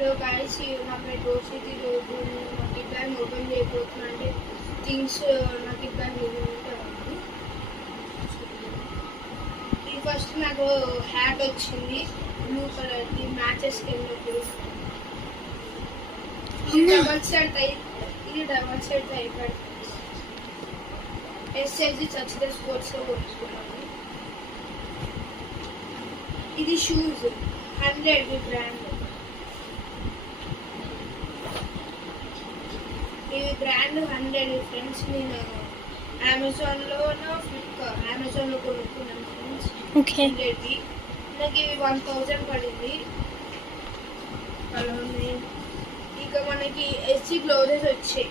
Hello guys, నా పేరు రోషిత్. ఈరోజు నా కిట్ బ్యాగ్ ఓపెన్ చేయబోతున్నా. అంటే థింగ్స్ నా కిట్ బ్యాగ్ ఉంటాయి. ఇది ఫస్ట్ నాకు హ్యాట్ వచ్చింది, బ్లూ కలర్ది, మ్యాచెస్కి వెళ్ళినప్పుడు. డబల్ సెట్ ఇది డబల్ సెట్ అయిపోయి ఎస్ఎస్జి చచ్చితే స్పోర్ట్స్లో కొనుక్కున్నాను. ఇది షూస్ 100 బ్రాండ్. ఇది బ్రాండ్ 100 ఫ్రెండ్స్. నేను అమెజాన్లో కొనుక్కున్నాను ఫ్రెండ్స్. 100ది నాకు ఇవి 1000 పడింది. అలా ఉన్నాయి. ఇక మనకి ఎస్జీ గ్లౌజెస్ వచ్చాయి.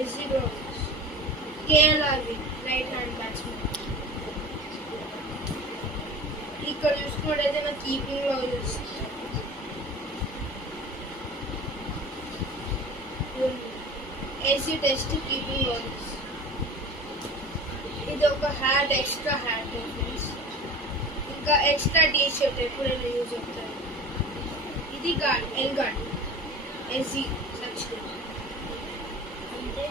SG gloves KLRV right hand batsmen. ఇక్కడ చూసుకున్నట్టయితే నాకు keeping gloves AC test keeping gloves. ఇది ఒక హ్యాట్, ఎక్స్ట్రా హ్యాట్ ఫ్రెండ్స్. ఇంకా ఎక్స్ట్రా టీ షర్ట్ ఎప్పుడైనా యూజ్ అవుతాయి. ఇది గార్డ్, ఎల్ గార్డ్ ఎస్జీ సచ్చి. అంటే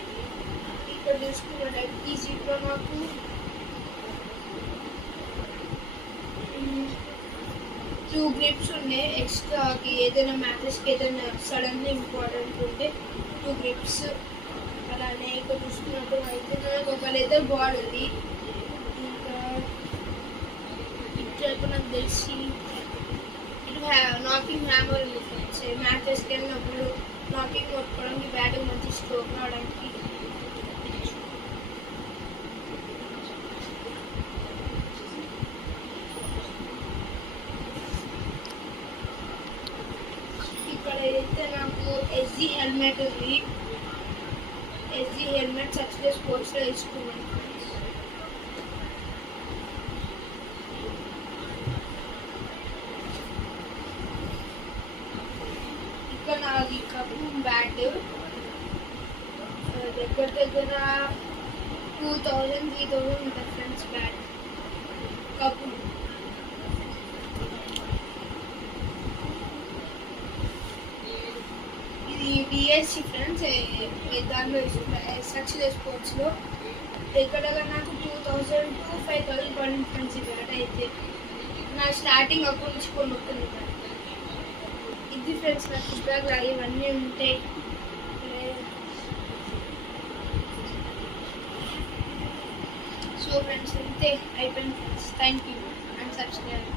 ఇక్కడ చూసుకున్నట్టయితే ఈ సీట్లో నాకు 2 గ్రిప్స్ ఉన్నాయి. ఎక్స్ట్రాకి ఏదైనా మ్యాచెస్కి ఏదైనా సడన్గా ఇంపార్టెంట్ ఉంటే 2 గ్రిప్స్. అలానే ఇక్కడ చూసుకున్నట్టు అయితే నాకు ఒక లెదర్ బాల్ ఉంది. ఇంకా ఇటువైపు నాకు తెలిసి ఇటు నాకింగ్ హ్యామర్ ఉంది ఫ్రెండ్స్. మ్యాచెస్కి వెళ్ళినప్పుడు నాకింగ్ కొట్టుకోవడానికి, బ్యాటింగ్ మంచి స్ట్రోక్ రావడానికి. ఇక్కడ అయితే నాకు ఎస్జీ హెల్మెట్ ఉంది. ఎస్జీ హెల్మెట్ సచ్చితే స్పోర్ట్స్లో వేసుకున్నాను ఫ్రెండ్స్. ఇక్కడ నాది కప్పు బ్యాట్ దగ్గర 2000-3000 ఉంటుంది ఫ్రెండ్స్. బ్యాట్ కప్పు ఇది డిఎస్సి ఫ్రెండ్స్. దాంట్లో సచ్చితే స్పోర్ట్స్లో దగ్గర నాకు 2000 to 5000 పడింది ఫ్రెండ్స్. ఈ బ్యాట్ అయితే నా స్టార్టింగ్ అప్పటి నుంచి కొనుక్కుంది. ఇది ఫ్రెండ్స్ నా కిట్ బ్యాగ్లో ఇవన్నీ ఉంటాయి. సో ఫ్రెండ్స్ అంతే అయిపోయింది friends. Thank you and subscribe.